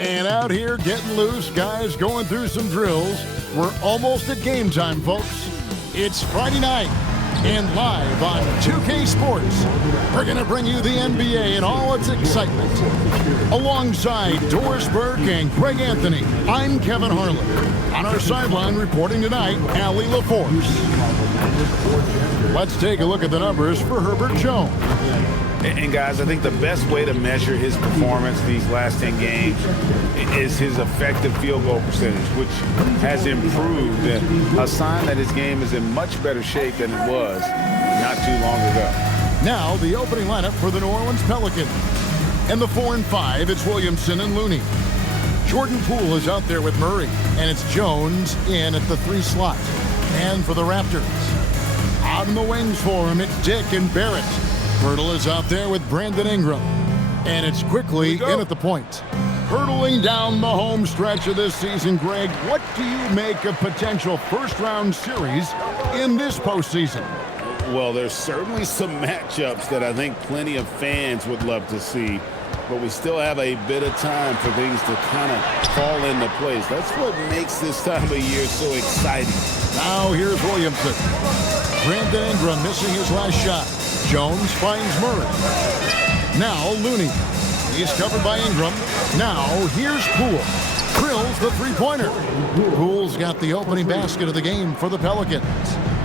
And out here getting loose, guys going through some drills. We're almost at game time, folks. It's Friday night, and live on 2K Sports, we're going to bring you the NBA and all its excitement. Alongside Doris Burke and Greg Anthony, I'm Kevin Harlan. On our sideline reporting tonight, Allie LaForce. Let's take a look at the numbers for Herbert Jones. And guys, I think the best way to measure his performance these last 10 games is his effective field goal percentage, which has improved, a sign that his game is in much better shape than it was not too long ago. Now, the opening lineup for the New Orleans Pelicans. And the 4 and 5, it's Williamson and Looney. Jordan Poole is out there with Murray, and it's Jones in at the 3 slot. And for the Raptors, out in the wings for him, it's Dick and Barrett. Hurdle is out there with Brandon Ingram. And it's quickly in at the point. Hurtling down the home stretch of this season, Greg, what do you make of potential first-round series in this postseason? Well, there's certainly some matchups that I think plenty of fans would love to see, but we still have a bit of time for things to kind of fall into place. That's what makes this time of year so exciting. Now here's Williamson. Brandon Ingram missing his last shot. Jones finds Murray. Now Looney. He's covered by Ingram. Now here's Poole. Drills the three-pointer. Poole's got the opening basket of the game for the Pelicans.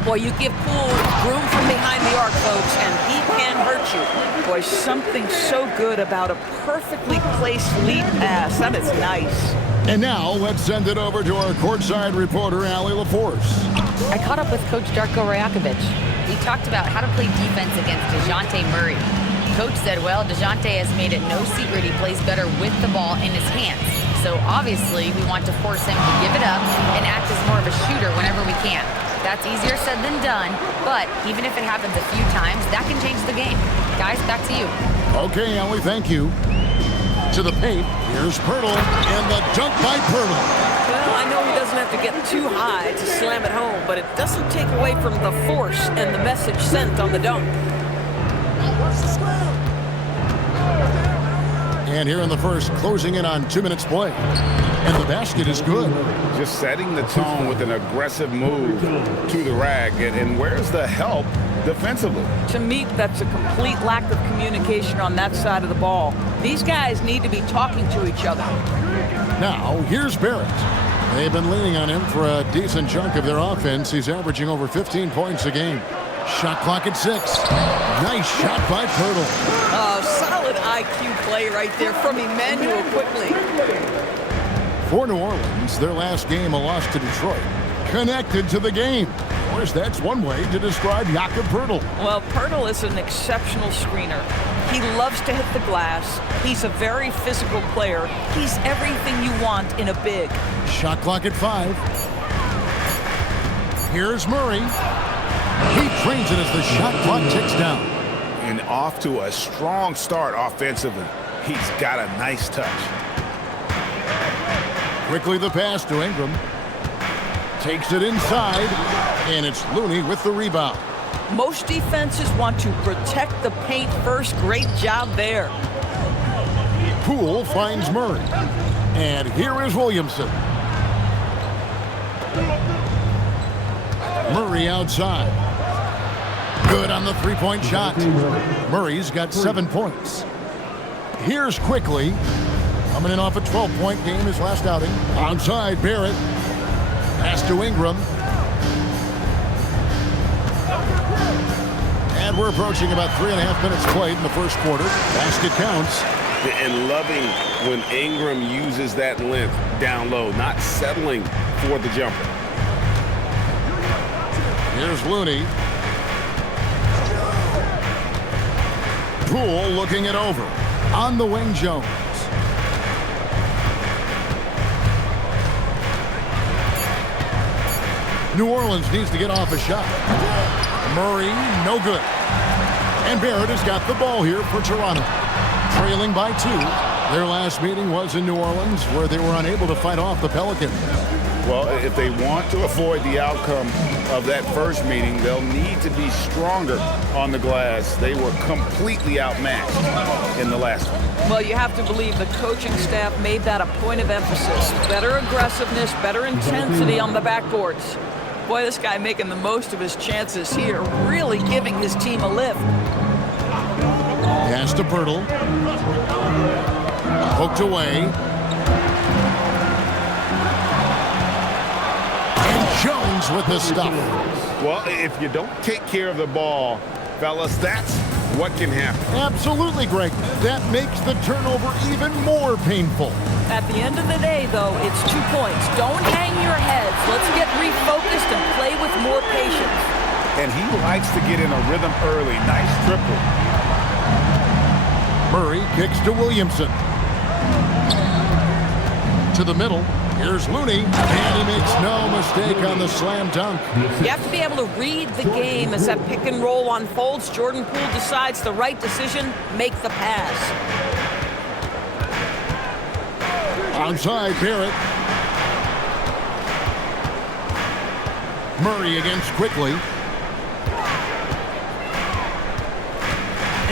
Boy, you give Poole room from behind the arc, folks, and he can hurt you. Boy, something so good about a perfectly placed lead pass. That is nice. And now let's send it over to our courtside reporter, Allie LaForce. I caught up with Coach Darko Rajakovic. We talked about how to play defense against DeJounte Murray. Coach said, well, DeJounte has made it no secret he plays better with the ball in his hands. So obviously we want to force him to give it up and act as more of a shooter whenever we can. That's easier said than done, but even if it happens a few times, that can change the game. Guys, back to you. Okay, Allie, thank you. To the paint, here's Pirtle, and the dunk by Pirtle. Well, I know he doesn't have to get too high to slam it home, but it doesn't take away from the force and the message sent on the dunk. And here in the first, closing in on 2 minutes play. And the basket is good. Just setting the tone with an aggressive move to the rack. And where's the help defensively? To me, that's a complete lack of communication on that side of the ball. These guys need to be talking to each other. Now, here's Barrett. They've been leaning on him for a decent chunk of their offense. He's averaging over 15 points a game. Shot clock at 6. Nice shot by Pirtle. Solid IQ play right there from Emmanuel quickly. For New Orleans, their last game, a loss to Detroit, connected to the game. Of course, that's one way to describe Jakob Pirtle. Well, Pirtle is an exceptional screener. He loves to hit the glass. He's a very physical player. He's everything you want in a big. Shot clock at 5. Here's Murray. He trains it as the shot clock ticks down. And off to a strong start offensively. He's got a nice touch. Quickly the pass to Ingram. Takes it inside, and it's Looney with the rebound. Most defenses want to protect the paint first. Great job there. Poole finds Murray. And here is Williamson. Murray outside. Good on the three-point shot. Murray's got 7 points. Here's Quickly. Coming in off a 12-point game his last outing. Outside, Barrett. Pass to Ingram. And we're approaching about 3.5 minutes played in the first quarter. Basket counts. And loving when Ingram uses that length down low, not settling for the jumper. Here's Looney. Poole looking it over. On the wing, Jones. New Orleans needs to get off a shot. Murray, no good. And Barrett has got the ball here for Toronto. Trailing by 2. Their last meeting was in New Orleans, where they were unable to fight off the Pelicans. Well, if they want to avoid the outcome of that first meeting, they'll need to be stronger on the glass. They were completely outmatched in the last one. Well, you have to believe the coaching staff made that a point of emphasis. Better aggressiveness, better intensity on the backboards. Boy, this guy making the most of his chances here, really giving his team a lift. Pass to Pirtle. Hooked away. Jones with the stuff. Well, if you don't take care of the ball, fellas, that's what can happen. Absolutely, Greg. That makes the turnover even more painful. At the end of the day, though, it's 2 points. Don't hang your heads. Let's get refocused and play with more patience. And he likes to get in a rhythm early. Nice triple. Murray kicks to Williamson. To the middle. Here's Looney, and he makes no mistake on the slam dunk. You have to be able to read the game as that pick and roll unfolds. Jordan Poole decides the right decision, make the pass. Outside, Barrett. Murray against quickly.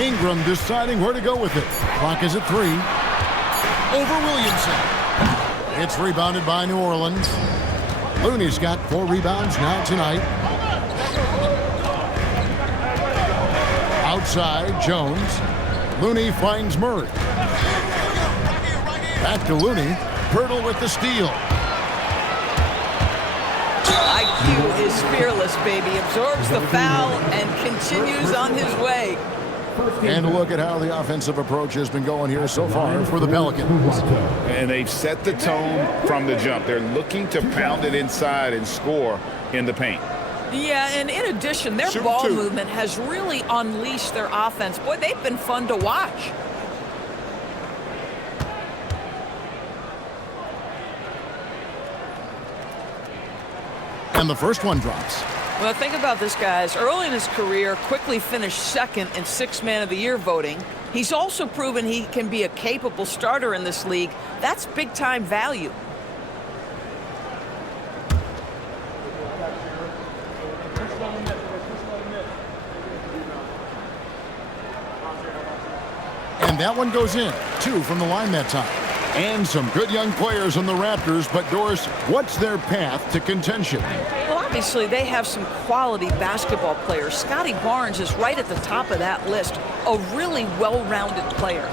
Ingram deciding where to go with it. Clock is at 3. Over Williamson. It's rebounded by New Orleans. Looney's got 4 rebounds now tonight. Outside, Jones. Looney finds Murray. Back to Looney. Pirtle with the steal. IQ is fearless, baby. Absorbs the foul and continues on his way. And look at how the offensive approach has been going here so far for the Pelicans. And they've set the tone from the jump. They're looking to pound it inside and score in the paint. Yeah, and in addition, their ball movement has really unleashed their offense. Boy, they've been fun to watch. And the first one drops. Well, think about this, guys. Early in his career, quickly finished second in 6th Man of the Year voting. He's also proven he can be a capable starter in this league. That's big-time value. And that one goes in. 2 from the line that time. And some good young players on the Raptors, but Doris, what's their path to contention? Well, obviously, they have some quality basketball players. Scotty Barnes is right at the top of that list, a really well-rounded player.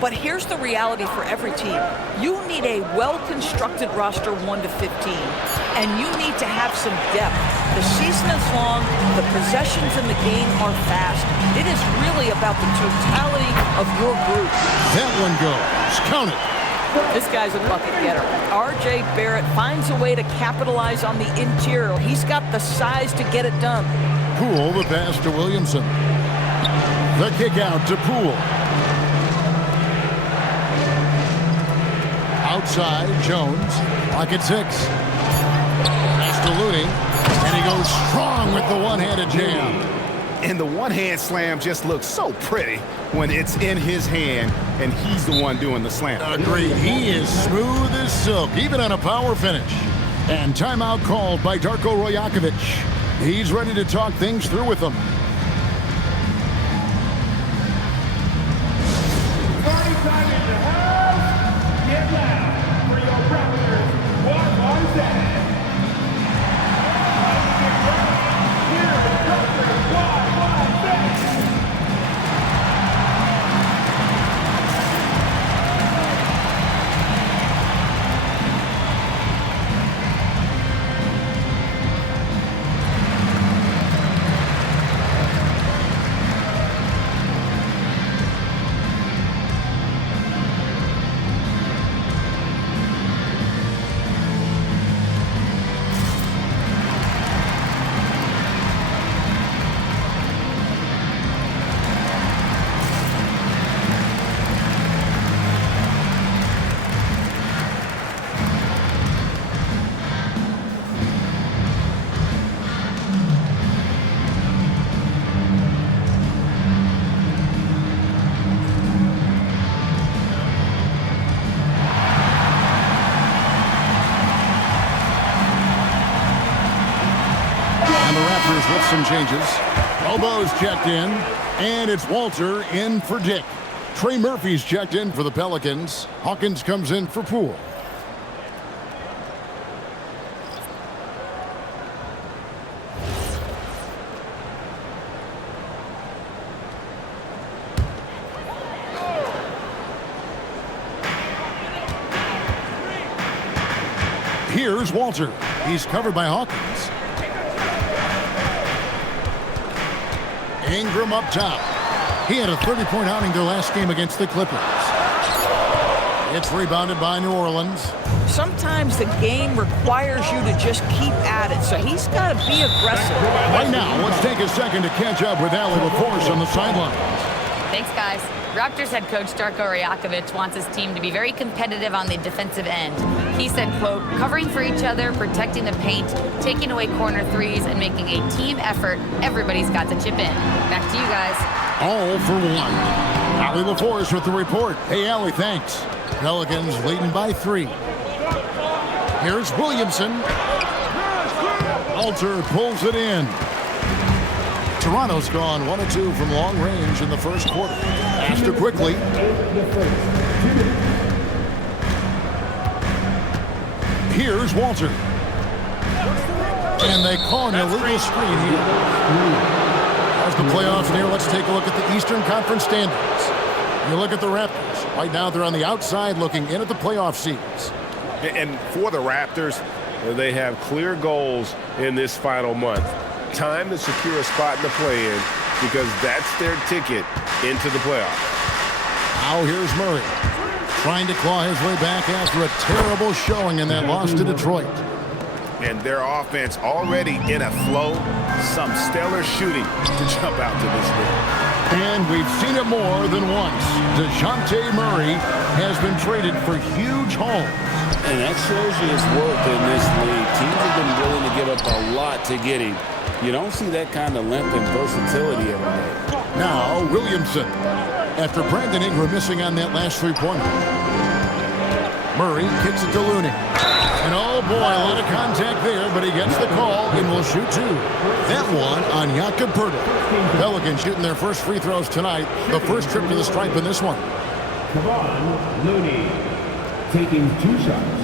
But here's the reality for every team. You need a well-constructed roster 1 to 15, and you need to have some depth. The season is long, the possessions in the game are fast. It is really about the totality of your group. That one goes. Count it. This guy's a bucket getter. R.J. Barrett finds a way to capitalize on the interior. He's got the size to get it done. Poole, the pass to Williamson. The kick out to Poole. Outside, Jones. Pocket 6. Pass to Looney. And he goes strong with the one-handed jam. And the one-hand slam just looks so pretty when it's in his hand and he's the one doing the slam. Agreed. He is smooth as silk, even on a power finish. And timeout called by Darko Rajakovic. He's ready to talk things through with them. Party time in the house. Get loud for your Raptors. What was that? some changes. Elbows checked in, and it's Walter in for Dick. Trey Murphy's checked in for the Pelicans. Hawkins comes in for Poole. Here's Walter. He's covered by Hawkins. Ingram up top. He had a 30-point outing their last game against the Clippers. It's rebounded by New Orleans. Sometimes the game requires you to just keep at it, so he's got to be aggressive. Right now, let's take a second to catch up with Allie LaForce on the sidelines. Thanks, guys. Raptors head coach Darko Rajakovic wants his team to be very competitive on the defensive end. He said, quote, covering for each other, protecting the paint, taking away corner threes, and making a team effort. Everybody's got to chip in. Back to you guys. All for one. Allie LaForce with the report. Hey, Allie, thanks. Pelicans leading by 3. Here's Williamson. Alter pulls it in. Toronto's gone 1 of 2 from long range in the first quarter. After quickly. Here's Walter. And they call an illegal screen here. As the playoffs near, let's take a look at the Eastern Conference standings. You look at the Raptors. Right now they're on the outside looking in at the playoff seeds. And for the Raptors, they have clear goals in this final month. Time to secure a spot in the play-in because that's their ticket into the playoffs. Now here's Murray, trying to claw his way back after a terrible showing in that loss to Detroit. And their offense already in a flow. Some stellar shooting to jump out to this league. And we've seen it more than once. DeJounte Murray has been traded for huge hauls. And that shows you his worth in this league. Teams have been willing to give up a lot to get him. You don't see that kind of length and versatility every day. Now Williamson, after Brandon Ingram missing on that last three-pointer. Murray kicks it to Looney. And oh boy, a lot of contact there, but he gets the call and will shoot 2. That one on Jakob Poeltl. Pelicans shooting their first free throws tonight. The first trip to the stripe in this one. Kevon Looney taking 2 shots.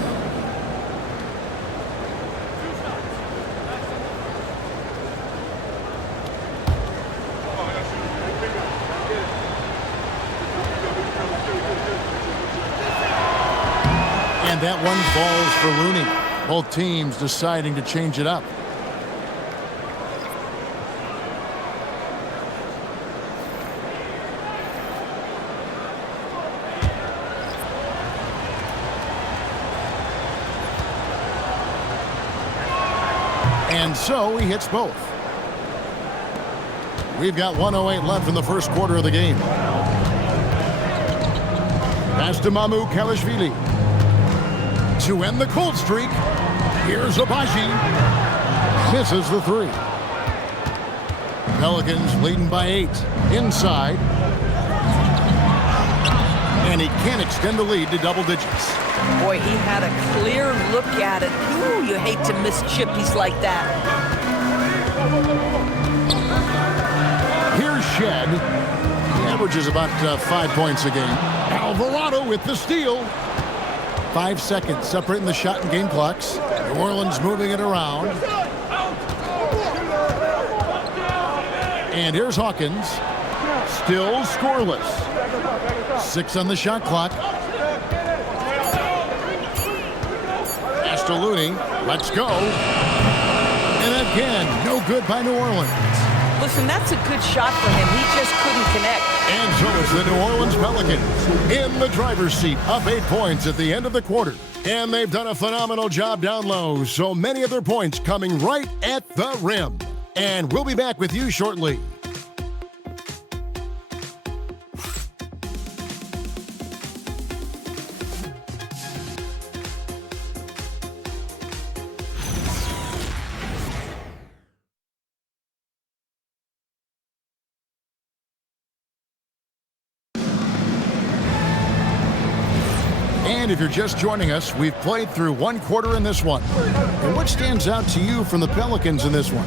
And that one falls for Looney. Both teams deciding to change it up. And so he hits both. We've got 1:08 left in the first quarter of the game. Pass to Mamu Kalashvili. To end the cold streak, here's Abaji. Misses the 3. Pelicans leading by 8. Inside. And he can't extend the lead to double digits. Boy, he had a clear look at it. Ooh, you hate to miss chippies like that. Here's Shed. He averages about 5 points a game. Alvarado with the steal. 5 seconds separating the shot and game clocks. New Orleans moving it around. And here's Hawkins. Still scoreless. 6 on the shot clock. Pass to Looney. Let's go. And again, no good by New Orleans. Listen, that's a good shot for him. He just couldn't connect. And so is the New Orleans Pelicans in the driver's seat, up 8 points at the end of the quarter. And they've done a phenomenal job down low, so many of their points coming right at the rim. And we'll be back with you shortly. And if you're just joining us, we've played through 1 quarter in this one. And what stands out to you from the Pelicans in this one?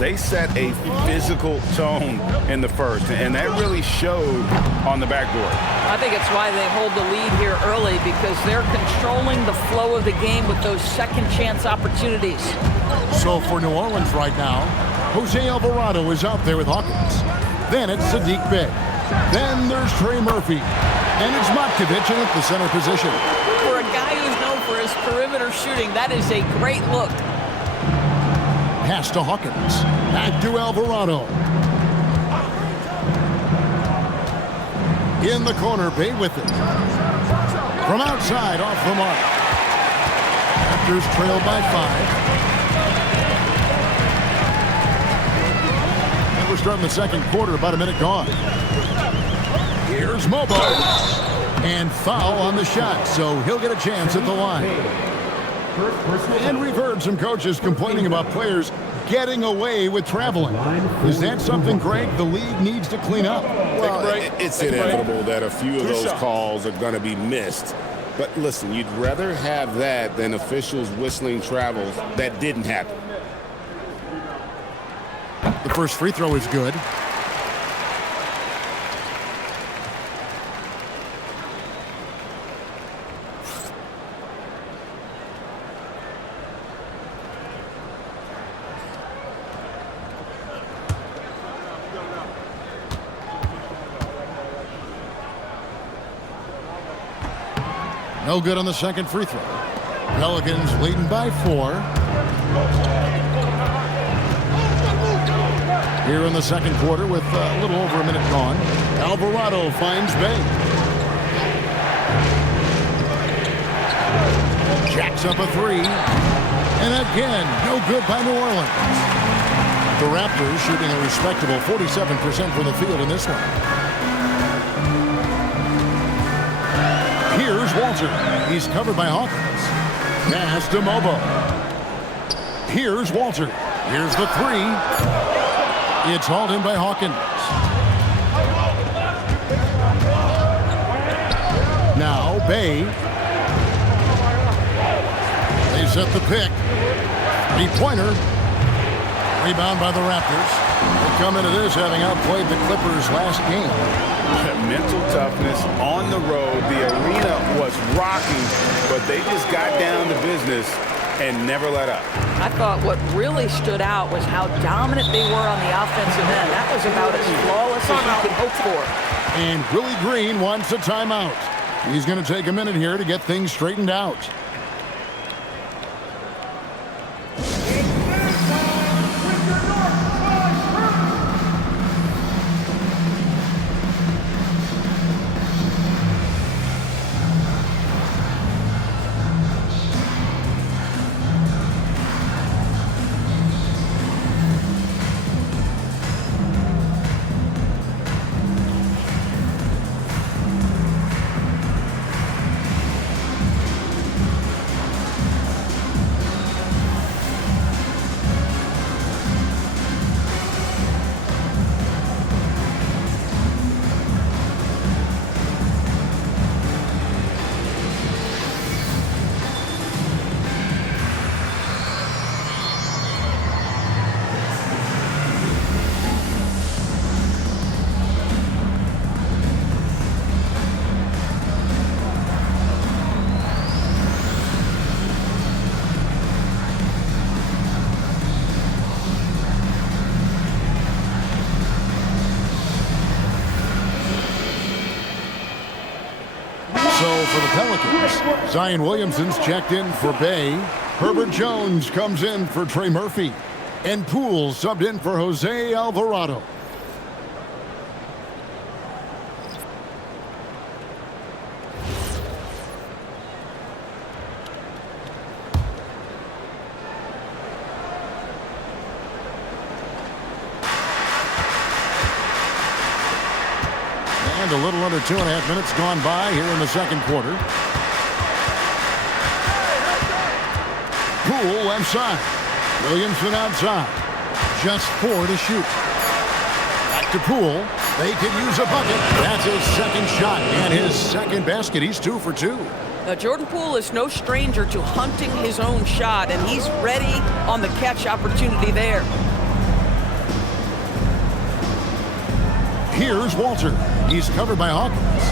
they set a physical tone in the first, and that really showed on the backboard. I think it's why they hold the lead here early, because they're controlling the flow of the game with those second chance opportunities. So for New Orleans right now, Jose Alvarado is out there with Hawkins. Then it's Saddiq Bey. Then there's Trey Murphy. And it's Matkovic in at the center position. For a guy who's known for his perimeter shooting, that is a great look. Pass to Hawkins. Back to Alvarado. In the corner, Bey with it. From outside, off the mark. Raptors trail by 5. And we're starting the second quarter, about a minute gone. Here's Mobo. And foul on the shot, so he'll get a chance at the line. And we've heard some coaches complaining about players getting away with traveling. Is that something, Greg, the league needs to clean up? Well, it's inevitable that a few of those calls are going to be missed. But listen, you'd rather have that than officials whistling travels that didn't happen. The first free throw is good. No good on the second free throw. Pelicans leading by 4. Here in the second quarter with a little over a minute gone. Alvarado finds Bey. Jacks up a 3. And again, no good by New Orleans. The Raptors shooting a respectable 47% from the field in this one. Here's Walter. He's covered by Hawkins. Pass to Mobo. Here's Walter. Here's the 3. It's hauled in by Hawkins. Now Bey. They set the pick. 3-pointer. Rebound by the Raptors. They come into this having outplayed the Clippers last game. Mental toughness on the road. The arena was rocking, but they just got down to business and never let up. I thought what really stood out was how dominant they were on the offensive end. That was about as flawless as you could hope for. And Willie Green wants a timeout. He's going to take a minute here to get things straightened out. For the Pelicans, Zion Williamson's checked in for Bey. Herbert Jones comes in for Trey Murphy. And Poole subbed in for Jose Alvarado. And a little under 2.5 minutes gone by here in the second quarter. Poole left side. Williamson outside. Just 4 to shoot. Back to Poole. They could use a bucket. That's his second shot and his second basket. He's 2 for 2. Now, Jordan Poole is no stranger to hunting his own shot, and he's ready on the catch opportunity there. Here's Walter. He's covered by Hawkins.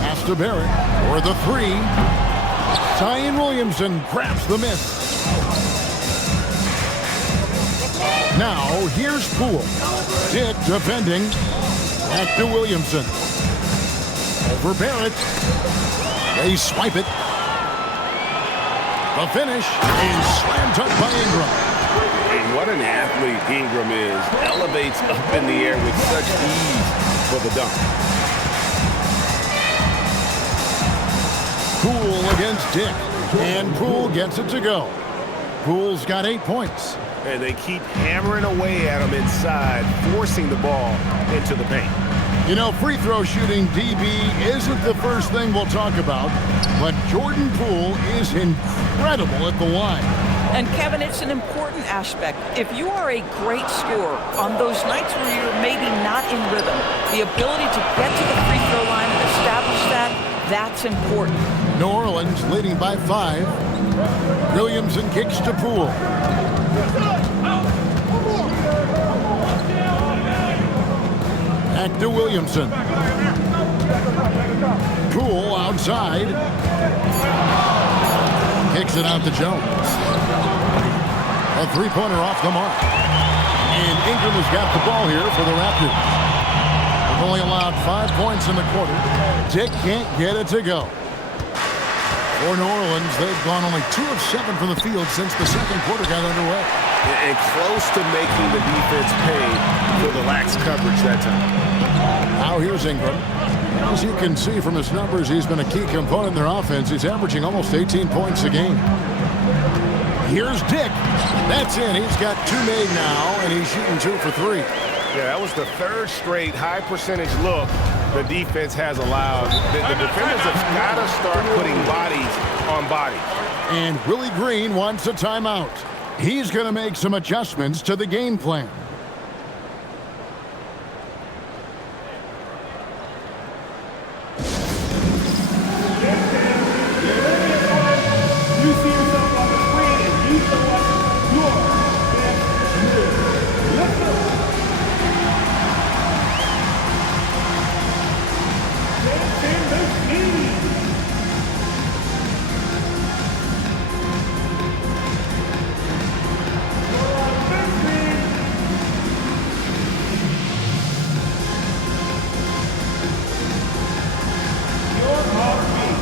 Pass to Barrett for the three. Zion Williamson grabs the miss. Now, here's Poole. Dick defending. Back to Williamson. Over Barrett. They swipe it. The finish is slam dunk by Ingram. And what an athlete Ingram is. Elevates up in the air with such ease for the dunk. Poole against Dick. And Poole gets it to go. Poole's got 8 points. And they keep hammering away at him inside, forcing the ball into the paint. You know, free throw shooting DB isn't the first thing we'll talk about, but Jordan Poole is incredible at the line. And Kevin, it's an important aspect. If you are a great scorer on those nights where you're maybe not in rhythm, the ability to get to the free throw line and establish that, that's important. New Orleans leading by 5. Williamson kicks to Poole. Back to Williamson. Poole outside. Kicks it out to Jones. A three-pointer off the mark. And Ingram has got the ball here for the Raptors. They've only allowed 5 points in the quarter. Dick can't get it to go. For New Orleans, they've gone only 2 of 7 from the field since the second quarter got underway. And close to making the defense pay for the lax coverage that time. Now here's Ingram. As you can see from his numbers, he's been a key component in their offense. He's averaging almost 18 points a game. Here's Dick. That's in. He's got 2 made now, and he's shooting 2 for 3. Yeah, that was the third straight high percentage look the defense has allowed. The defenders have got to start putting bodies on bodies. And Willie Green wants a timeout. He's going to make some adjustments to the game plan. You see yourself on the screen and you select your best move. Let's go. That's in the team. You're on best team. Your heartbeat.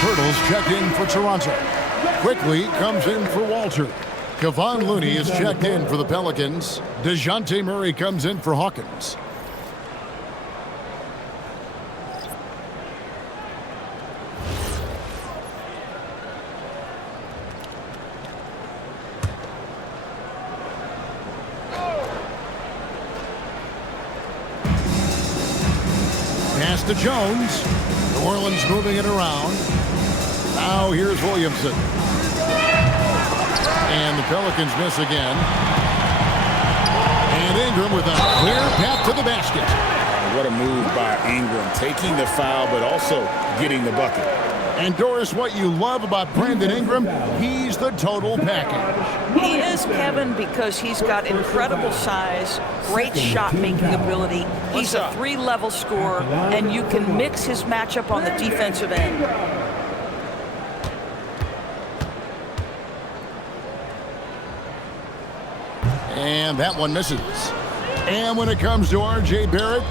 Pirtles checked in for Toronto. Quickly comes in for Walter. Kevon Looney is checked in for the Pelicans. DeJounte Murray comes in for Hawkins. Pass to Jones. New Orleans moving it around. Now here's Williamson. And the Pelicans miss again. And Ingram with a clear path to the basket. What a move by Ingram, taking the foul, but also getting the bucket. And Doris, what you love about Brandon Ingram, he's the total package. He is, Kevin, because he's got incredible size, great shot-making ability. He's a 3-level scorer, and you can mix his matchup on the defensive end. And that one misses. And when it comes to R.J. Barrett,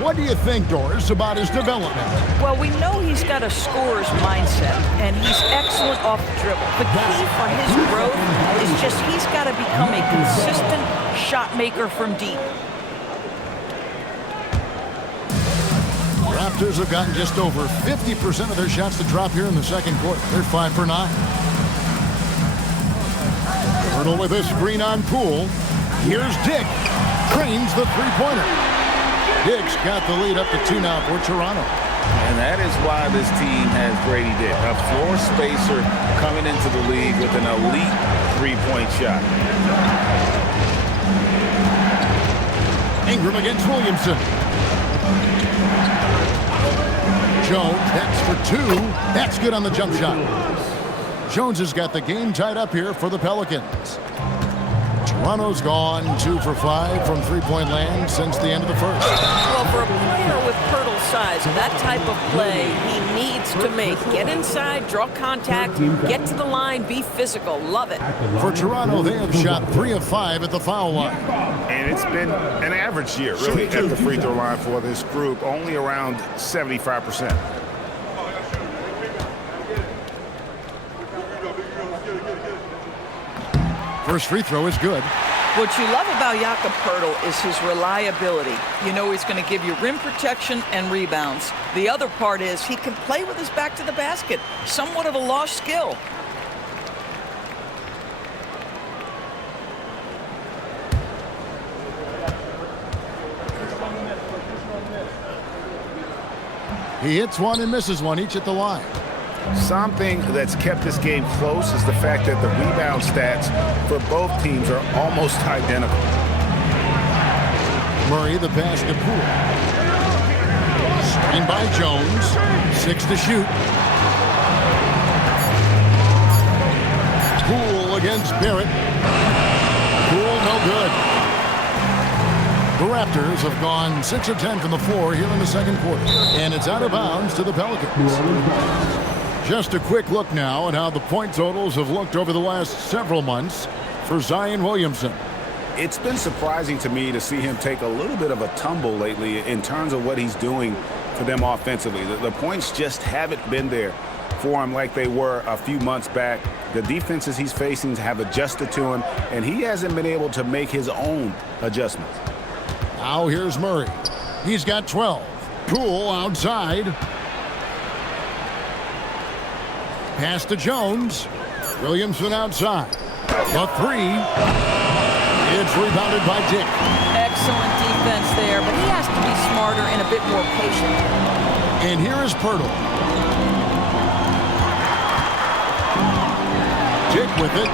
what do you think, Doris, about his development? Well, we know he's got a scorer's mindset, and he's excellent off the dribble. The key for his growth is just he's got to become a consistent shot maker from deep. Raptors have gotten just over 50% of their shots to drop here in the second quarter. They're 5 for 9. Hurdle with a screen on Poole. Here's Dick. Trains the three-pointer. Dick's got the lead up to 2 now for Toronto. And that is why this team has Grady Dick, a floor spacer coming into the league with an elite three-point shot. Ingram against Williamson. Jones, that's for 2. That's good on the jump shot. Jones has got the game tied up here for the Pelicans. Toronto's gone 2 for 5 from three-point land since the end of the first. Well, for a player with Pirtle's size, that type of play he needs to make. Get inside, draw contact, get to the line, be physical. Love it. For Toronto, they have shot 3 of 5 at the foul line. And it's been an average year, really, at the free throw line for this group, only around 75%. First free throw is good. What you love about Jakob Poeltl is his reliability. You know he's going to give you rim protection and rebounds. The other part is he can play with his back to the basket. Somewhat of a lost skill. He hits one and misses one, each at the line. Something that's kept this game close is the fact that the rebound stats for both teams are almost identical. Murray, the pass to Poole. Screen by Jones. 6 to shoot. Poole against Barrett. Poole, no good. The Raptors have gone 6 of 10 from the floor here in the second quarter. And it's out of bounds to the Pelicans. Just a quick look now at how the point totals have looked over the last several months for Zion Williamson. It's been surprising to me to see him take a little bit of a tumble lately in terms of what he's doing for them offensively. The points just haven't been there for him like they were a few months back. The defenses he's facing have adjusted to him, and he hasn't been able to make his own adjustments. Now here's Murray. He's got 12. Poole outside. Pass to Jones. Williamson outside. The 3. It's rebounded by Dick. Excellent defense there, but he has to be smarter and a bit more patient. And here is Poeltl. Dick with it.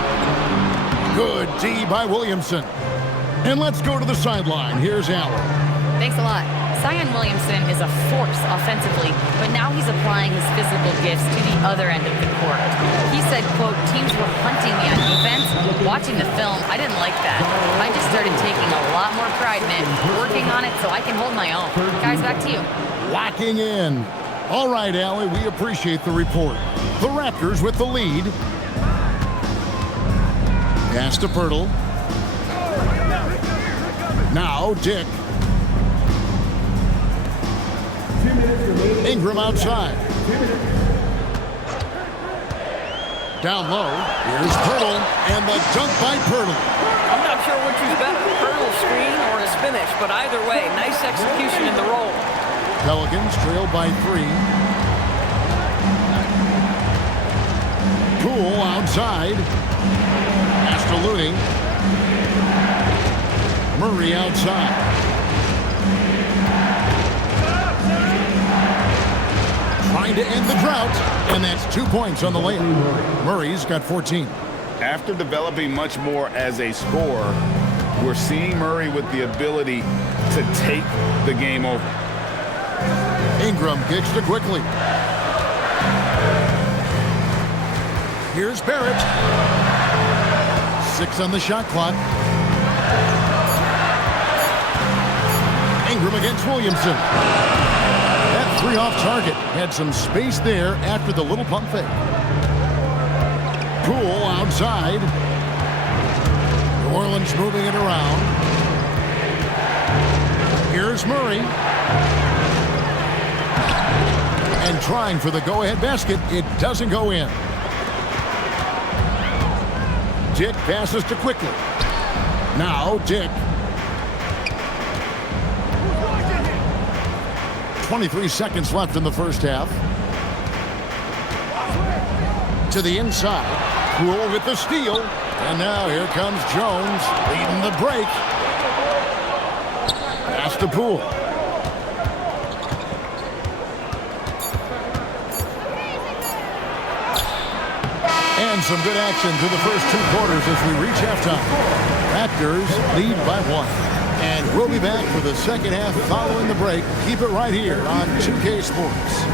Good D by Williamson. And let's go to the sideline. Here's Allen. Thanks a lot. Zion Williamson is a force offensively, but now he's applying his physical gifts to the other end of the court. He said, quote, teams were hunting me on defense. Watching the film, I didn't like that. I just started taking a lot more pride in it, working on it so I can hold my own. Guys, back to you. Locking in. All right, Allie, we appreciate the report. The Raptors with the lead. Pass to Poeltl. Now Dick. Ingram outside. Down low. Here's Poeltl, and the dunk by Poeltl. I'm not sure which is better, Poeltl's screen or his finish, but either way, nice execution in the roll. Pelicans trail by 3. Poole outside. Pass to Looney. Murray outside. Trying to end the drought, and that's 2 points on the layup. Murray's got 14. After developing much more as a scorer, we're seeing Murray with the ability to take the game over. Ingram kicks to quickly. Here's Barrett. 6 on the shot clock. Ingram against Williamson. That 3 off target. Had some space there after the little pump fake. Poole outside. New Orleans moving it around. Here's Murray. And trying for the go-ahead basket. It doesn't go in. Dick passes to quickly. Now Dick. 23 seconds left in the first half. To the inside. Poole with the steal. And now here comes Jones leading the break. Pass to Poole. And some good action through the first 2 quarters as we reach halftime. Raptors lead by 1. And we'll be back for the second half following the break. Keep it right here on 2K Sports.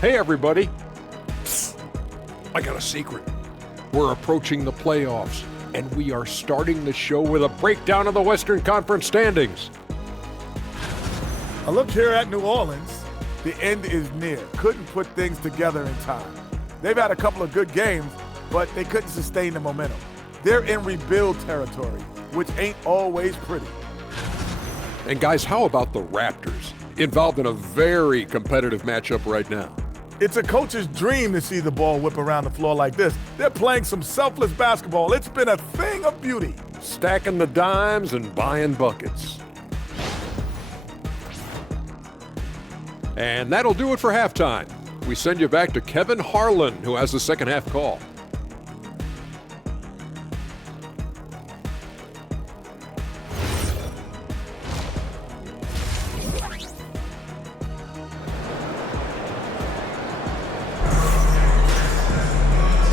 Hey, everybody. I got a secret. We're approaching the playoffs, and we are starting the show with a breakdown of the Western Conference standings. A look here at New Orleans. The end is near. Couldn't put things together in time. They've had a couple of good games, but they couldn't sustain the momentum. They're in rebuild territory, which ain't always pretty. And guys, how about the Raptors? Involved in a very competitive matchup right now. It's a coach's dream to see the ball whip around the floor like this. They're playing some selfless basketball. It's been a thing of beauty. Stacking the dimes and buying buckets. And that'll do it for halftime. We send you back to Kevin Harlan, who has the second half call.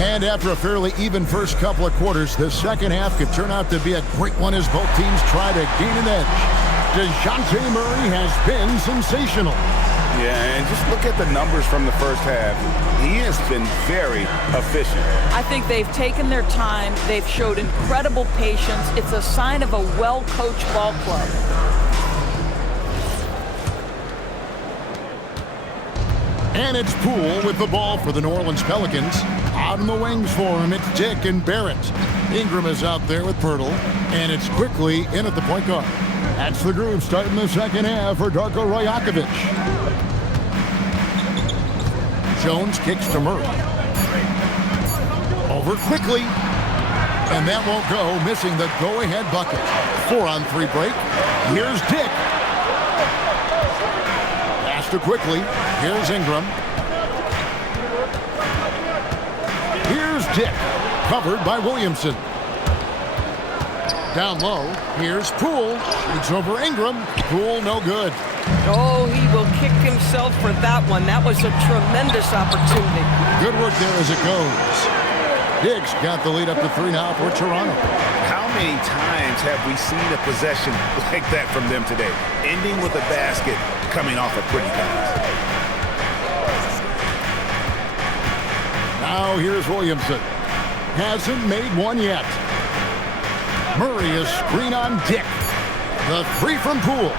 And after a fairly even first couple of quarters, the second half could turn out to be a great one as both teams try to gain an edge. DeJounte Murray has been sensational. Yeah, and just look at the numbers from the first half. He has been very efficient. I think they've taken their time. They've showed incredible patience. It's a sign of a well-coached ball club. And it's Poole with the ball for the New Orleans Pelicans. Out in the wings for him, it's Dick and Barrett. Ingram is out there with Pirtle, and it's quickly in at the point guard. That's the groove starting the second half for Darko Rajakovic. Jones kicks to Murray. Over quickly, and that won't go, missing the go-ahead bucket. 4-on-3 break. Here's Dick. Pass to quickly. Here's Ingram. Here's Dick, covered by Williamson. Down low, here's Poole. Shoots over Ingram. Poole no good. Oh, he will kick himself for that one. That was a tremendous opportunity. Good work there as it goes. Diggs got the lead up to 3 now for Toronto. How many times have we seen a possession like that from them today? Ending with a basket, coming off a pretty pass. Now here's Williamson. Hasn't made one yet. Murray is screen on Dick. The 3 from Poole.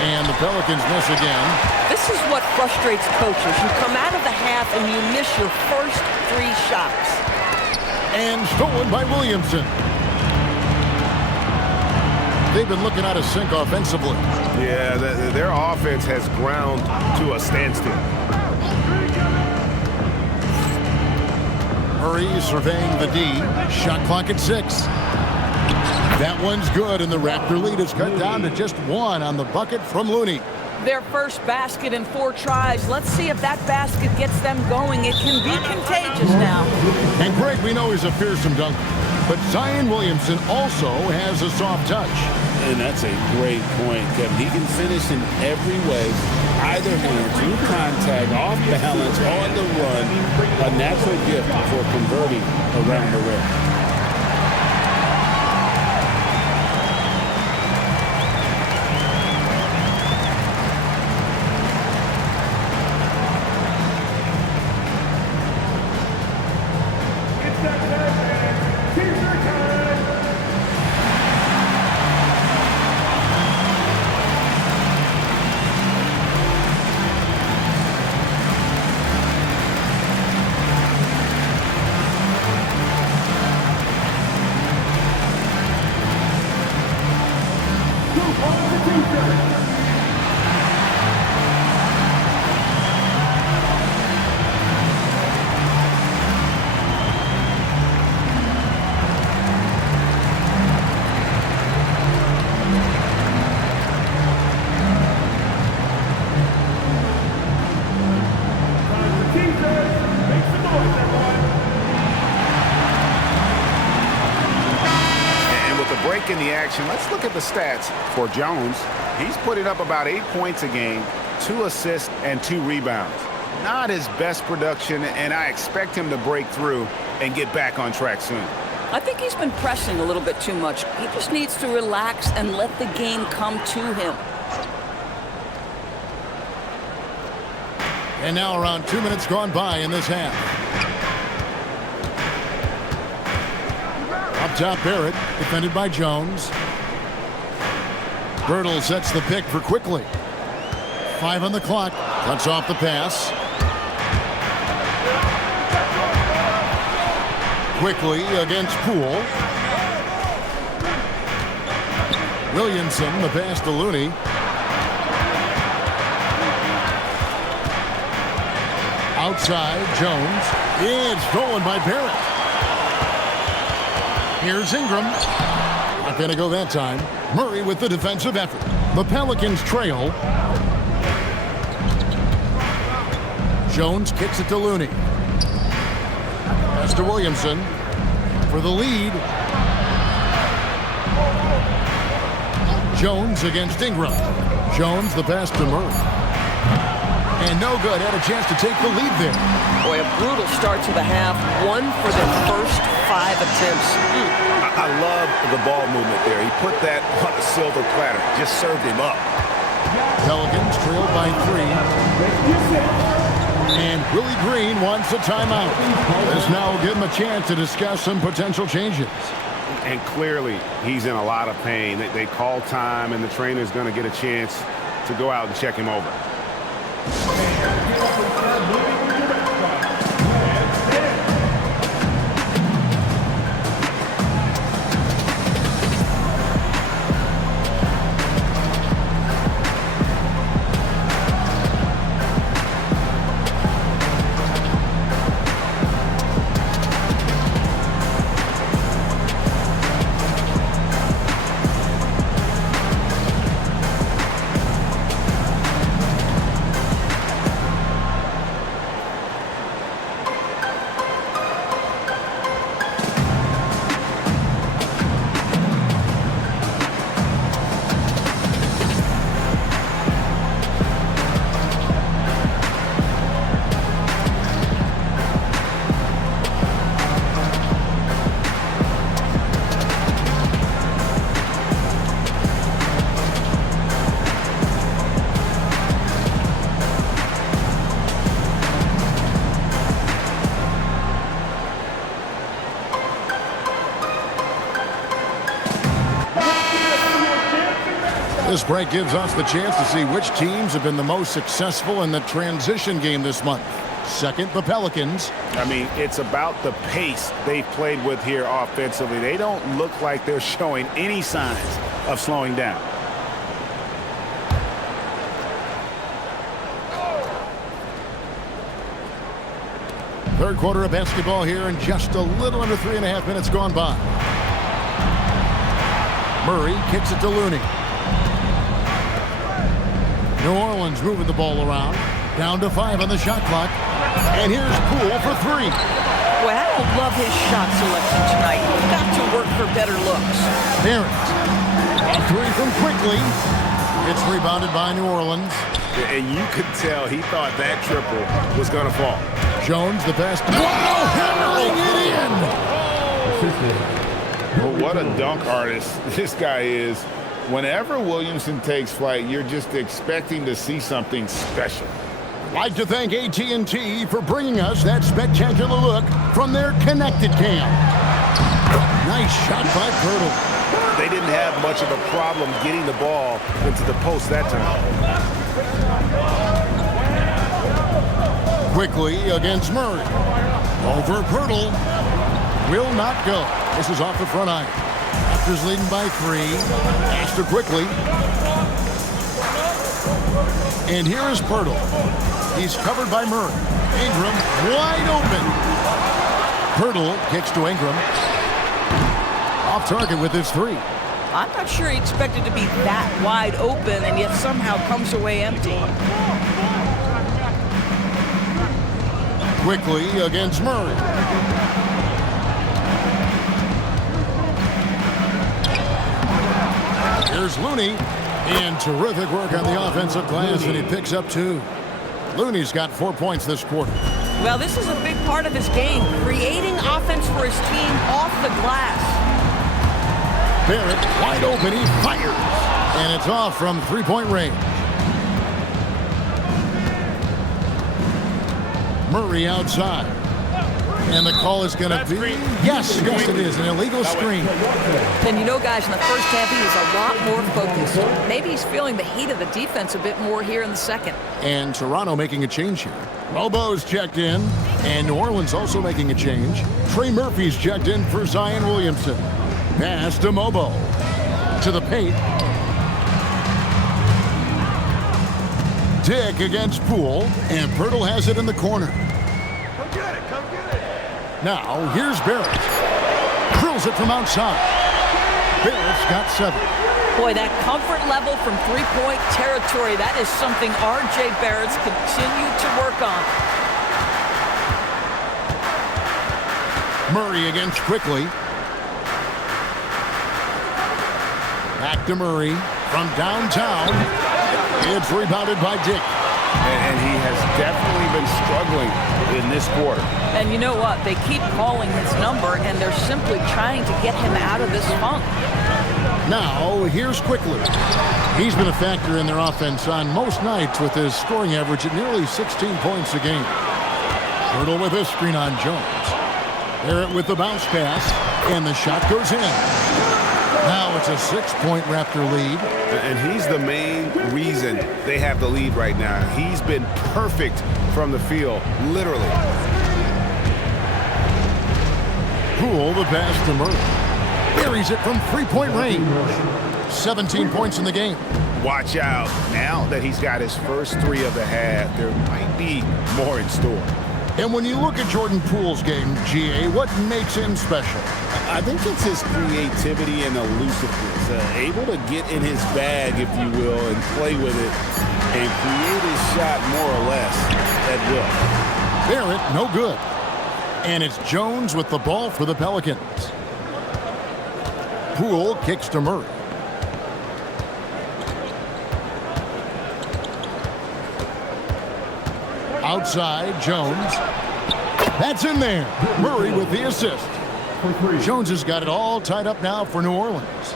And the Pelicans miss again. This is what frustrates coaches. You come out of the half and you miss your first 3 shots. And stolen by Williamson. They've been looking out of sync offensively. Yeah, their offense has ground to a standstill. Murray surveying the D. Shot clock at 6. That one's good, and the Raptor lead is cut down to just 1 on the bucket from Looney. Their first basket in 4 tries. Let's see if that basket gets them going. It can be contagious now. And Greg, we know he's a fearsome dunker, but Zion Williamson also has a soft touch. And that's a great point, Kevin. He can finish in every way. Either hand, through contact, off balance, on the run. A natural gift for converting around the rim. week in the action, let's look at the stats for Jones. He's putting up about 8 points a game, 2 assists, and 2 rebounds. Not his best production, and I expect him to break through and get back on track soon. I think he's been pressing a little bit too much. He just needs to relax and let the game come to him. And now around 2 minutes gone by in this half. Up top, Barrett, defended by Jones. Birtle sets the pick for Quickly. 5 on the clock. Cuts off the pass. Quickly against Poole. Williamson, the pass to Looney. Outside, Jones. It's stolen by Barrett. Here's Ingram. Not going to go that time. Murray with the defensive effort. The Pelicans trail. Jones kicks it to Looney. Pass to Williamson for the lead. Jones against Ingram. Jones the pass to Murray. And no good. Had a chance to take the lead there. Boy, a brutal start to the half. 1 for the first 5 attempts. I love the ball movement there. He put that on a silver platter. Just served him up. Pelicans trail by 3. And Willie Green wants a timeout. This now will give him a chance to discuss some potential changes. And clearly, he's in a lot of pain. They call time, and the trainer's going to get a chance to go out and check him over. This break gives us the chance to see which teams have been the most successful in the transition game this month. Second, the Pelicans. I mean, it's about the pace they've played with here offensively. They don't look like they're showing any signs of slowing down. Third quarter of basketball here, and just a little under 3.5 minutes gone by. Murray kicks it to Looney. New Orleans moving the ball around. Down to 5 on the shot clock. And here's Poole for 3. Boy, I don't love his shot selection tonight. He's got to work for better looks. Barrett. A 3 from Quickly. It's rebounded by New Orleans. And you could tell he thought that triple was going to fall. Jones, the pass. Whoa, hammering it in! Well, what a dunk artist this guy is. Whenever Williamson takes flight, you're just expecting to see something special. Like to thank AT&T for bringing us that spectacular look from their connected cam. Nice shot by Birtle. They didn't have much of a problem getting the ball into the post that time. Quickly against Murray. Over Birtle. Will not go. This is off the front iron. Raptors leading by 3. Pass to Quickly. And here is Birtle. He's covered by Murray. Ingram wide open. Birtle kicks to Ingram. Off target with his 3. I'm not sure he expected to be that wide open and yet somehow comes away empty. Quickly against Murray. Here's Looney. And terrific work on the offensive glass, and he picks up 2. Looney's got 4 points this quarter. Well, this is a big part of his game, creating offense for his team off the glass. Barrett wide open, he fires, and it's off from three-point range. Murray outside, and the call is going to be, yes, it is, an illegal screen. And you know, guys, in the first half, he was a lot more focused. Maybe he's feeling the heat of the defense a bit more here in the second. And Toronto making a change here. Lobo's checked in, and New Orleans also making a change. Trey Murphy's checked in for Zion Williamson. Pass to Mobo. To the paint. Dick against Poole, and Pirtle has it in the corner. Come get it. Now, here's Barrett. Drills it from outside. Barrett's got 7. Boy, that comfort level from three-point territory, that is something R.J. Barrett's continued to work on. Murray against Quickly. Back to Murray from downtown. It's rebounded by Dick. And he has definitely been struggling in this quarter. And you know what? They keep calling his number, and they're simply trying to get him out of this funk. Now, here's Quickly. He's been a factor in their offense on most nights with his scoring average at nearly 16 points a game. Pirtle with a screen on Jones. Barrett with the bounce pass, and the shot goes in. Now it's a 6-point Raptor lead. And he's the main reason they have the lead right now. He's been perfect from the field, literally. Poole the pass to Murray. Buries it from three-point range. 17 points in the game. Watch out. Now that he's got his first 3 of the half, there might be more in store. And when you look at Jordan Poole's game, GA, what makes him special? I think it's his creativity and elusiveness. Able to get in his bag, if you will, and play with it and create his shot more or less at will. Barrett, no good. And it's Jones with the ball for the Pelicans. Poole kicks to Murray. Outside, Jones. That's in there. Murray with the assist. Jones has got it all tied up now for New Orleans.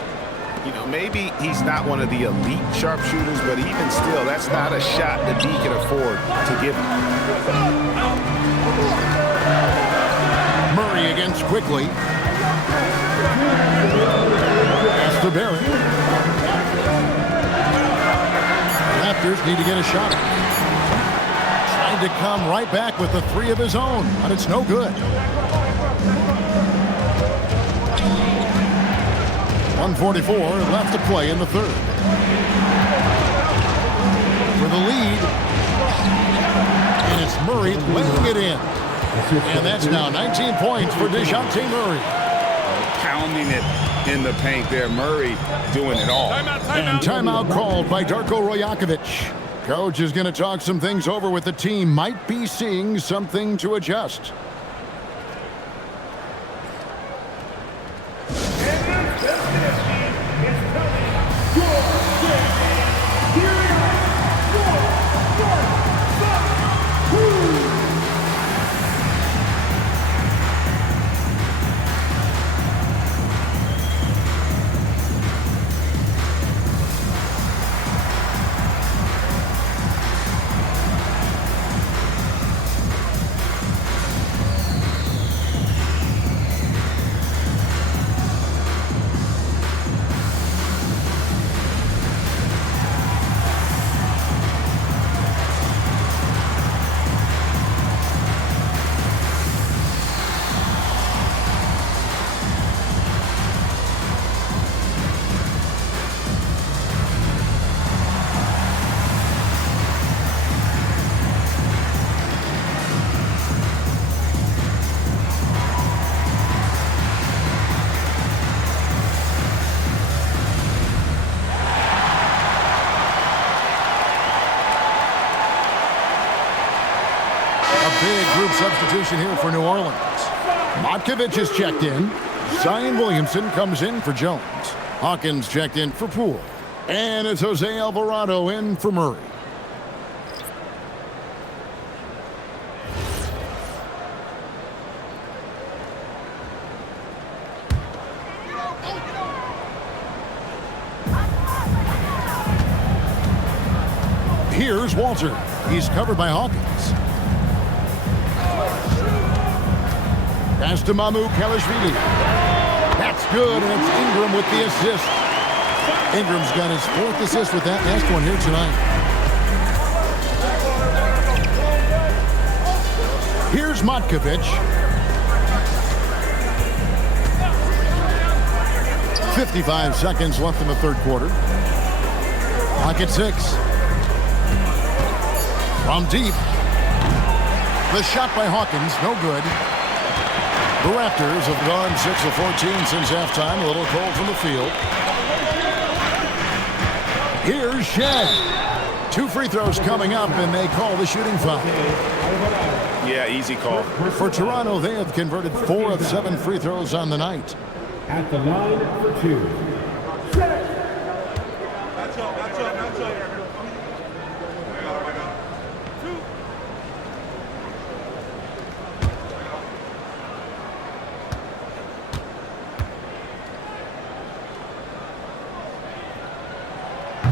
You know, maybe he's not one of the elite sharpshooters, but even still, that's not a shot that he can afford to give him. Murray against Quickly. Pass to Barrett. Raptors need to get a shot. Trying to come right back with the 3 of his own, but it's no good. 1:44 left to play in the third. For the lead, and it's Murray laying it in. And that's now 19 points for DeJounte Murray. Pounding it in the paint there. Murray doing it all. And timeout called by Darko Rajakovic. Coach is going to talk some things over with the team. Might be seeing something to adjust. Substitution here for New Orleans. Matkovic is checked in. Zion Williamson comes in for Jones. Hawkins checked in for Poole. And it's Jose Alvarado in for Murray. Here's Walter. He's covered by Hawkins. Pass to Mamu Kelishvili. That's good, and it's Ingram with the assist. Ingram's got his 4th assist with that last one here tonight. Here's Matkovic. 55 seconds left in the 3rd quarter. Clock at 6. From deep. The shot by Hawkins, no good. The Raptors have gone 6 of 14 since halftime. A little cold from the field. Here's Shed. 2 free throws coming up, and they call the shooting foul. Yeah, easy call. For Toronto, they have converted 4 of 7 free throws on the night. At the line for 2.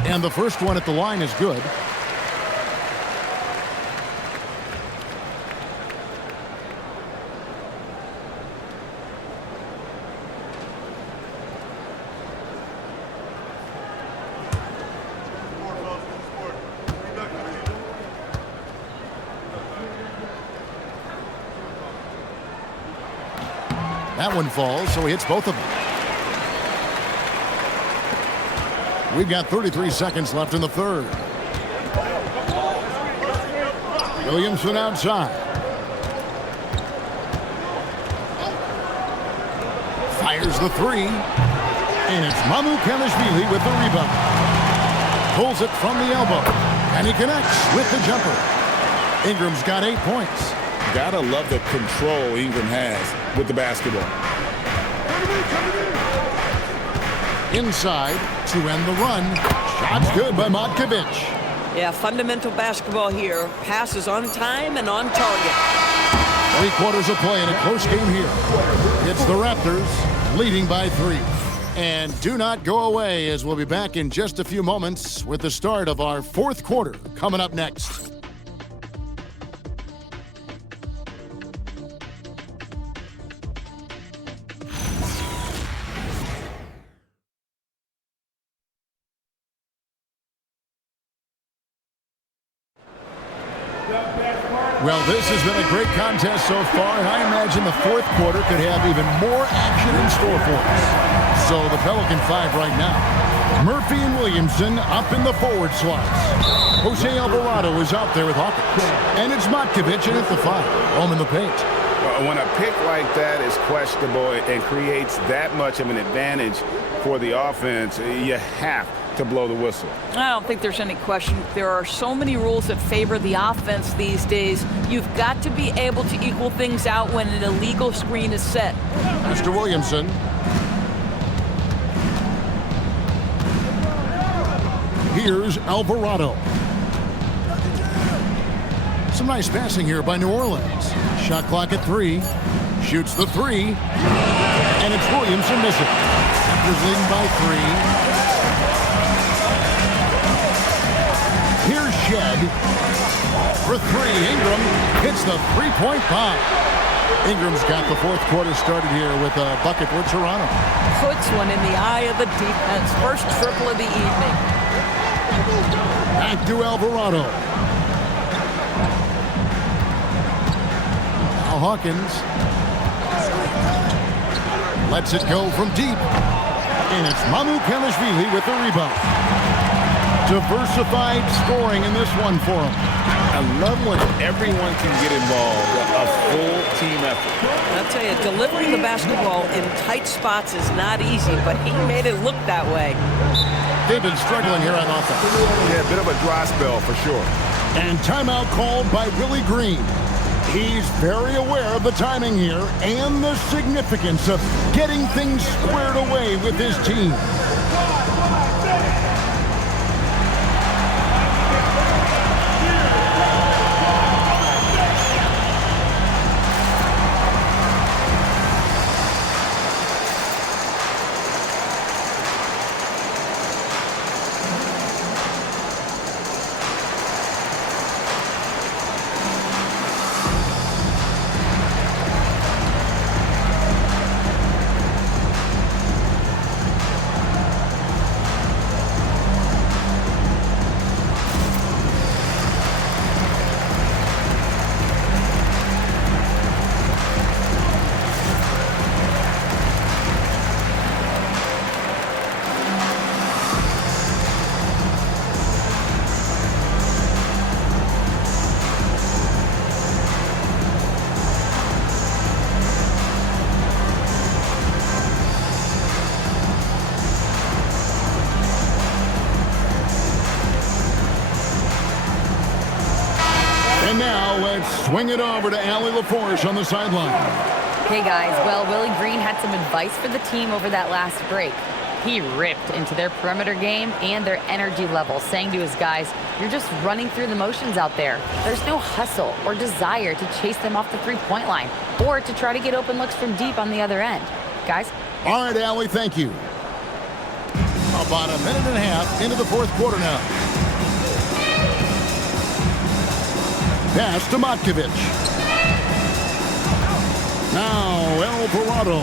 And the first one at the line is good. That one falls, so he hits both of them. We've got 33 seconds left in the 3rd. Williamson outside. Fires the 3. And it's Mamu Kelishvili with the rebound. Pulls it from the elbow. And he connects with the jumper. Ingram's got 8 points. Gotta love the control Ingram has with the basketball. Inside to end the run. Shot's good by Matkovic. Yeah, fundamental basketball here. Passes on time and on target. 3 quarters of play in a close game here. It's the Raptors leading by 3. And do not go away, as we'll be back in just a few moments with the start of our 4th quarter coming up next. Well, this has been a great contest so far, and I imagine the 4th quarter could have even more action in store for us. So the Pelican 5 right now. Murphy and Williamson up in the forward slots. Jose Alvarado is out there with Hawkins. And it's Matkovic in at the 5, home in the paint. When a pick like that is questionable and creates that much of an advantage for the offense, you have to blow the whistle. I don't think there's any question. There are so many rules that favor the offense these days. You've got to be able to equal things out when an illegal screen is set. Mr. Williamson. Here's Alvarado. Some nice passing here by New Orleans. Shot clock at 3. Shoots the 3. And it's Williamson missing. Raptors leading by 3. Here's Shed for 3. Ingram hits the 3-point bomb. Ingram's got the 4th quarter started here with a bucket for Toronto. Puts one in the eye of the defense. First triple of the evening. Back to Alvarado. Now Hawkins lets it go from deep. And it's Mamu Kelishvili with the rebound. Diversified scoring in this one for him. I love when everyone can get involved, a full team effort. I'll tell you, delivering the basketball in tight spots is not easy, but he made it look that way. They've been struggling here on offense. Yeah, a bit of a dry spell for sure. And timeout called by Willie Green. He's very aware of the timing here and the significance of getting things squared away with his team. And now let's swing it over to Allie LaForge on the sideline. Hey guys, well, Willie Green had some advice for the team over that last break. He ripped into their perimeter game and their energy level, saying to his guys, you're just running through the motions out there. There's no hustle or desire to chase them off the three-point line or to try to get open looks from deep on the other end. Guys? All right, Allie, thank you. About a minute and a half into the fourth quarter now. Pass to Matkovic. Now Alvarado.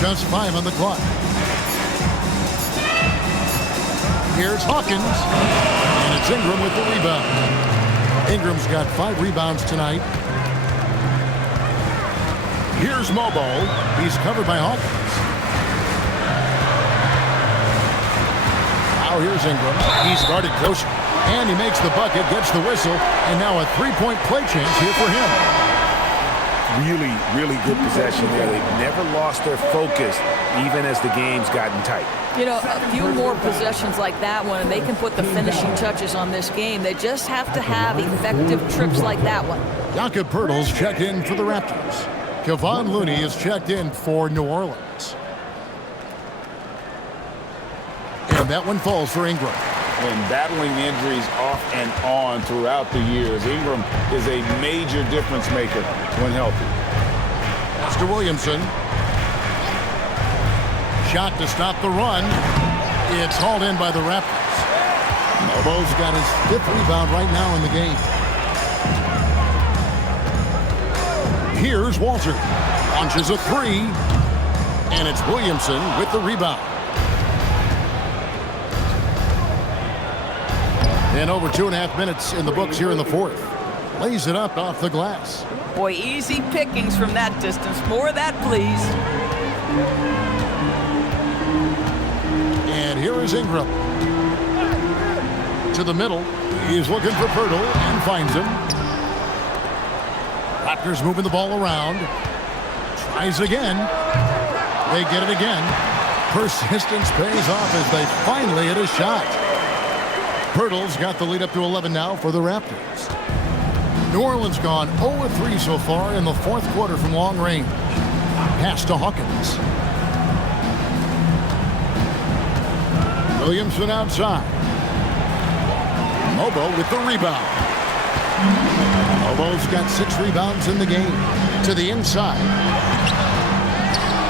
Just 5 on the clock. Here's Hawkins. And it's Ingram with the rebound. Ingram's got 5 rebounds tonight. Here's Mobo. He's covered by Hawkins. Now here's Ingram. He's guarded closer. And he makes the bucket, gets the whistle, and now a three-point play chance here for him. Really, really good possession there. They've never lost their focus, even as the game's gotten tight. You know, a few more possessions like that one, and they can put the finishing touches on this game. They just have to have effective trips like that one. Jakob Poeltl's checked in for the Raptors. Kevon Looney is checked in for New Orleans. And that one falls for Ingram. And battling injuries off and on throughout the years, Ingram is a major difference maker when healthy. Master Williamson. Shot to stop the run. It's hauled in by the Raptors. Mobo's got his 5th rebound right now in the game. Here's Walter. Launches a 3. And it's Williamson with the rebound. And over 2.5 minutes in the books here in the fourth. Lays it up off the glass. Boy, easy pickings from that distance. More of that, please. And here is Ingram. To the middle. He's looking for Poeltl and finds him. Raptors moving the ball around. Tries again. They get it again. Persistence pays off as they finally hit a shot. Poeltl's got the lead up to 11 now for the Raptors. New Orleans gone 0-3 so far in the fourth quarter from long range. Pass to Hawkins. Williamson outside. Mobo with the rebound. Mobo's got 6 rebounds in the game. To the inside.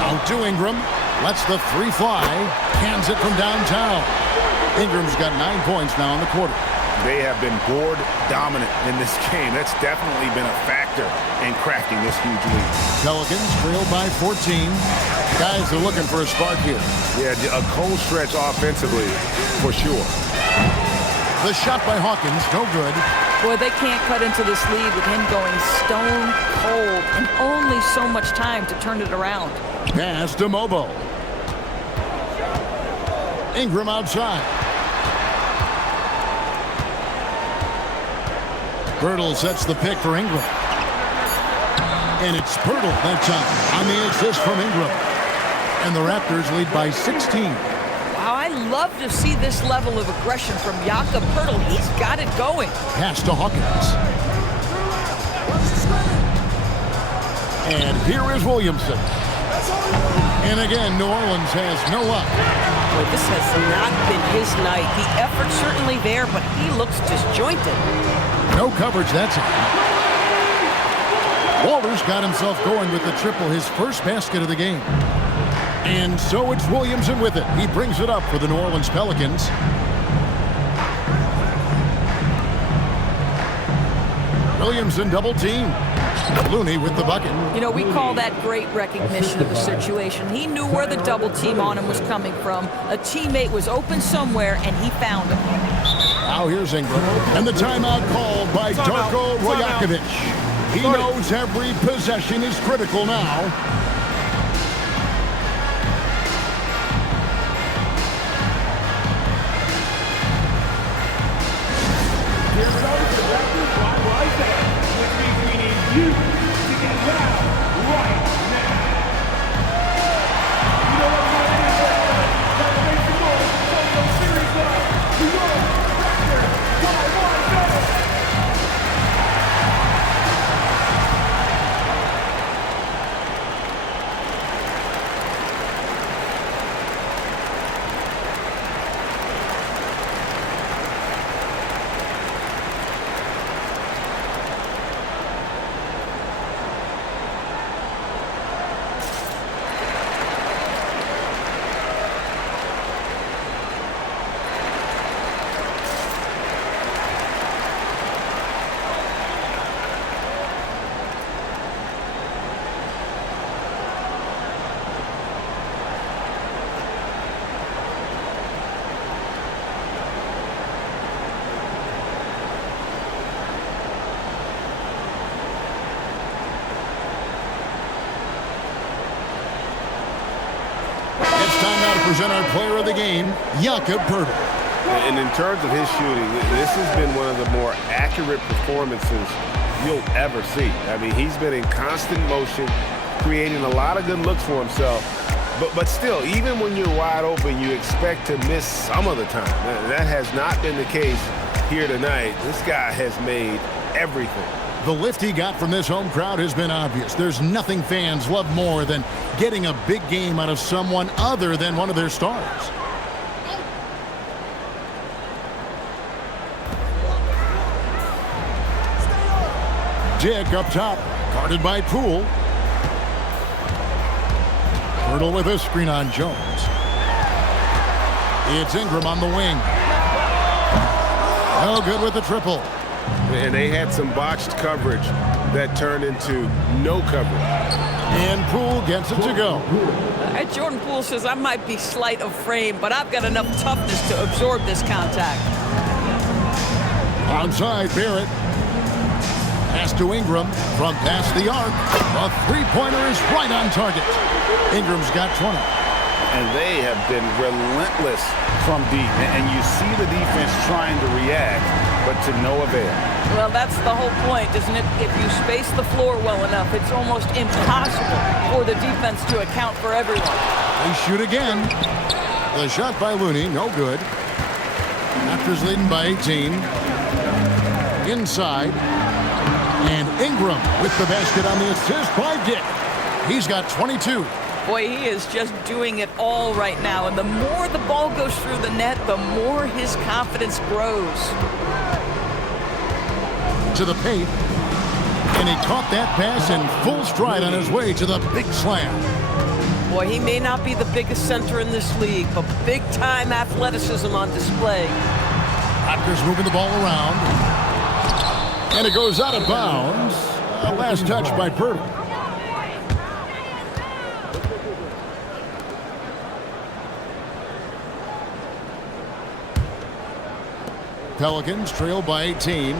Out to Ingram. Lets the 3 fly. Cans it from downtown. Ingram's got 9 points now in the quarter. They have been board dominant in this game. That's definitely been a factor in cracking this huge lead. Pelicans trailed by 14. Guys are looking for a spark here. Yeah, a cold stretch offensively for sure. The shot by Hawkins, no good. Boy, they can't cut into this lead with him going stone cold and only so much time to turn it around. Pass to Mobo. Ingram outside. Poeltl sets the pick for Ingram. And it's Poeltl that time on the assist from Ingram. And the Raptors lead by 16. Wow, I love to see this level of aggression from Jakob Poeltl. He's got it going. Pass to Hawkins. And here is Williamson. And again, New Orleans has no luck. Boy, this has not been his night. The effort's certainly there, but he looks disjointed. No coverage that time. Walters got himself going with the triple, his first basket of the game. And so it's Williamson with it. He brings it up for the New Orleans Pelicans. Williamson double team. Looney with the bucket. You know, we call that great recognition of the situation. He knew where the double team on him was coming from. A teammate was open somewhere, and he found him. Now here's Ingram. And the timeout called by Darko Rajakovic. He knows every possession is critical now. You to get loud right now. You know what time it is right now? Time to make some noise from the series of New York Raptors. Present our player of the game, Jakob Poeltl. And in terms of his shooting, this has been one of the more accurate performances you'll ever see. I mean, he's been in constant motion, creating a lot of good looks for himself. But still, even when you're wide open, you expect to miss some of the time. That has not been the case here tonight. This guy has made everything. The lift he got from this home crowd has been obvious. There's nothing fans love more than getting a big game out of someone other than one of their stars. Dick up top, guarded by Poole. Poeltl with a screen on Jones. It's Ingram on the wing. No good with the triple. And they had some botched coverage that turned into no coverage. And Poole gets it to go. Jordan Poole says, I might be slight of frame, but I've got enough toughness to absorb this contact. Onside, Barrett. Pass to Ingram from past the arc. A three-pointer is right on target. Ingram's got 20. And they have been relentless from deep. And you see the defense trying to react, but to no avail. Well, that's the whole point, isn't it? If you space the floor well enough, it's almost impossible for the defense to account for everyone. They shoot again. The shot by Looney, no good. Raptors leading by 18. Inside. And Ingram with the basket on the assist by Dick. He's got 22. Boy, he is just doing it all right now. And the more the ball goes through the net, the more his confidence grows. To the paint. And he caught that pass in full stride on his way to the big slam. Boy, he may not be the biggest center in this league, but big-time athleticism on display. Raptors moving the ball around. And it goes out of bounds. Last touch by Poeltl. Pelicans trail by 18.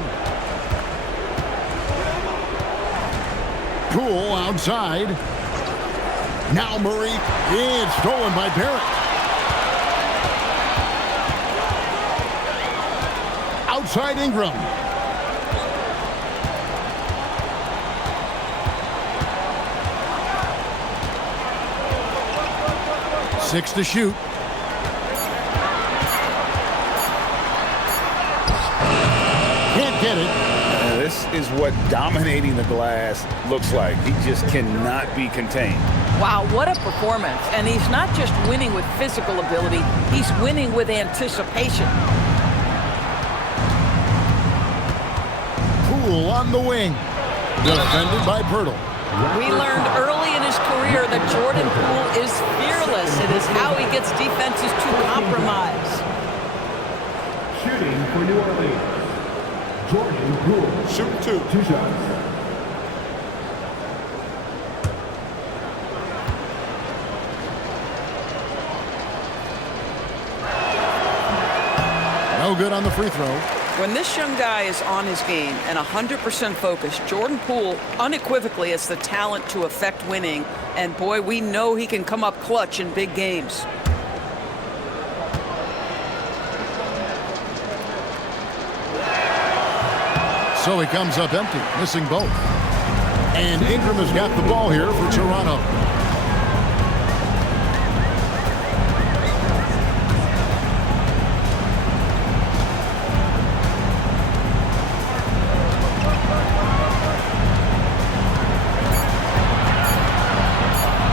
Poole outside. Now Murray. It's stolen by Barrett. Outside Ingram. Six to shoot. Can't get it. This is what dominating the glass looks like. He just cannot be contained. Wow, what a performance. And he's not just winning with physical ability, he's winning with anticipation. Poole on the wing. Defended by Pirtle. We learned early in his career that Jordan Poole is fearless. It is how he gets defenses to compromise. Shooting for New Orleans, Jordan Poole. Shoot 2. 2 shots. No good on the free throw. When this young guy is on his game and 100% focused, Jordan Poole unequivocally has the talent to affect winning. And boy, we know he can come up clutch in big games. So he comes up empty, missing both. And Ingram has got the ball here for Toronto.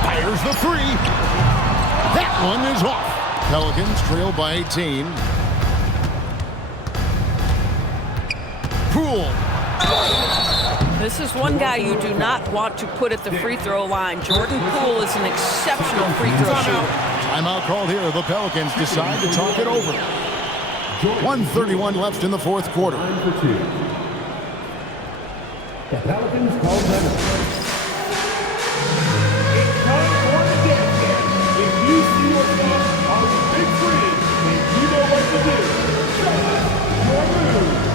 Fires the three. That one is off. Pelicans trail by 18. Poole. This is one guy you do not want to put at the free throw line. Jordan Poole is an exceptional free throw shooter. Timeout called here. The Pelicans decide to talk it over. 1:31 left in the fourth quarter. For 2. The Pelicans call timeout. It's time for the dance game. If you see yourself on the big screen, then you know what to do. Show us your move.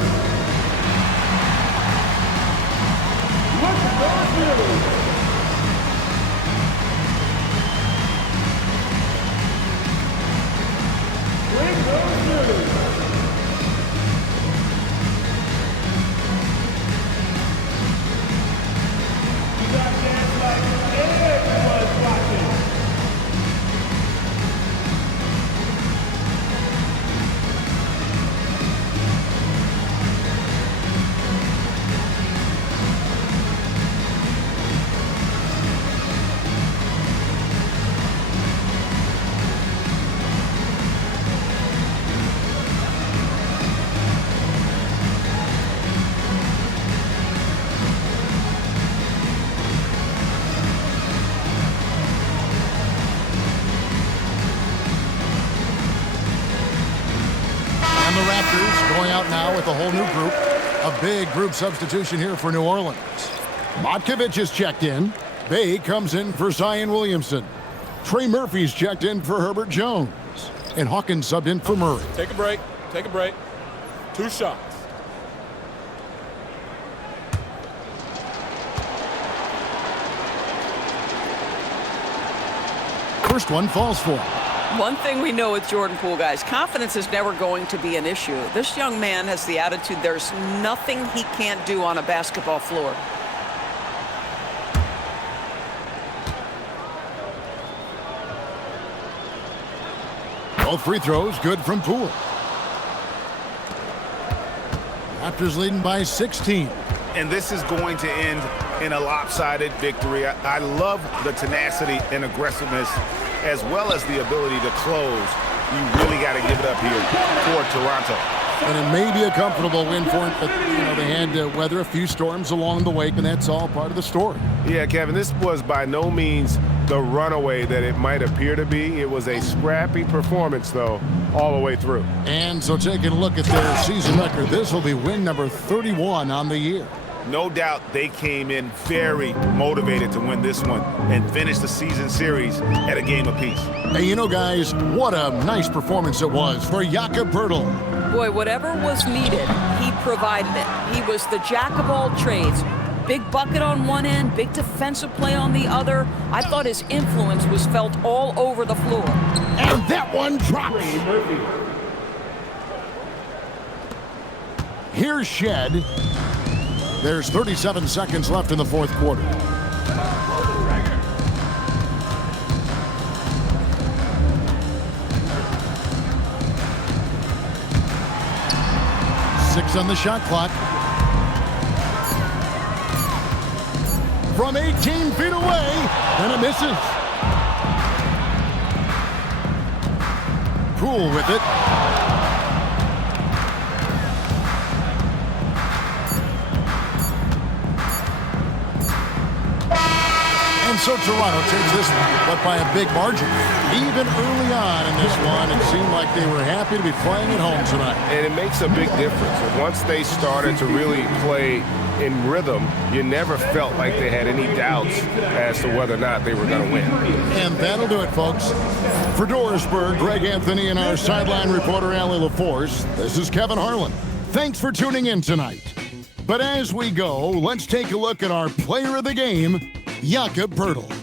Look at those moves. Bring those moves. You got to dance like everyone's watching. And the Raptors going out now with a whole new group. A big group substitution here for New Orleans. Matkovic is checked in. Bay comes in for Zion Williamson. Trey Murphy's checked in for Herbert Jones. And Hawkins subbed in for Murray. Take a break. Take a break. 2 shots. First one falls for him. One thing we know with Jordan Poole, guys, confidence is never going to be an issue. This young man has the attitude there's nothing he can't do on a basketball floor. Both free throws good from Poole. Raptors leading by 16. And this is going to end in a lopsided victory. I love the tenacity and aggressiveness as well as the ability to close. You really got to give it up here for Toronto. And it may be a comfortable win for him, but they had to weather a few storms along the way, and that's all part of the story. Yeah, Kevin, this was by no means the runaway that it might appear to be. It was a scrappy performance, though, all the way through. And so taking a look at their season record, this will be win number 31 on the year. No doubt they came in very motivated to win this one and finish the season series at a game apiece. Hey, guys, what a nice performance it was for Jakob Poeltl. Boy, whatever was needed, he provided it. He was the jack of all trades. Big bucket on one end, big defensive play on the other. I thought his influence was felt all over the floor. And that one drops. Here's Shed. There's 37 seconds left in the fourth quarter. Six on the shot clock. From 18 feet away, and it misses. Poole with it. And so Toronto takes this one, but by a big margin. Even early on in this one, it seemed like they were happy to be playing at home tonight. And it makes a big difference. And once they started to really play in rhythm, you never felt like they had any doubts as to whether or not they were going to win. And that'll do it, folks. For Dorisburg, Greg Anthony, and our sideline reporter, Allie LaForce, this is Kevin Harlan. Thanks for tuning in tonight. But as we go, let's take a look at our player of the game, Jakob Poeltl.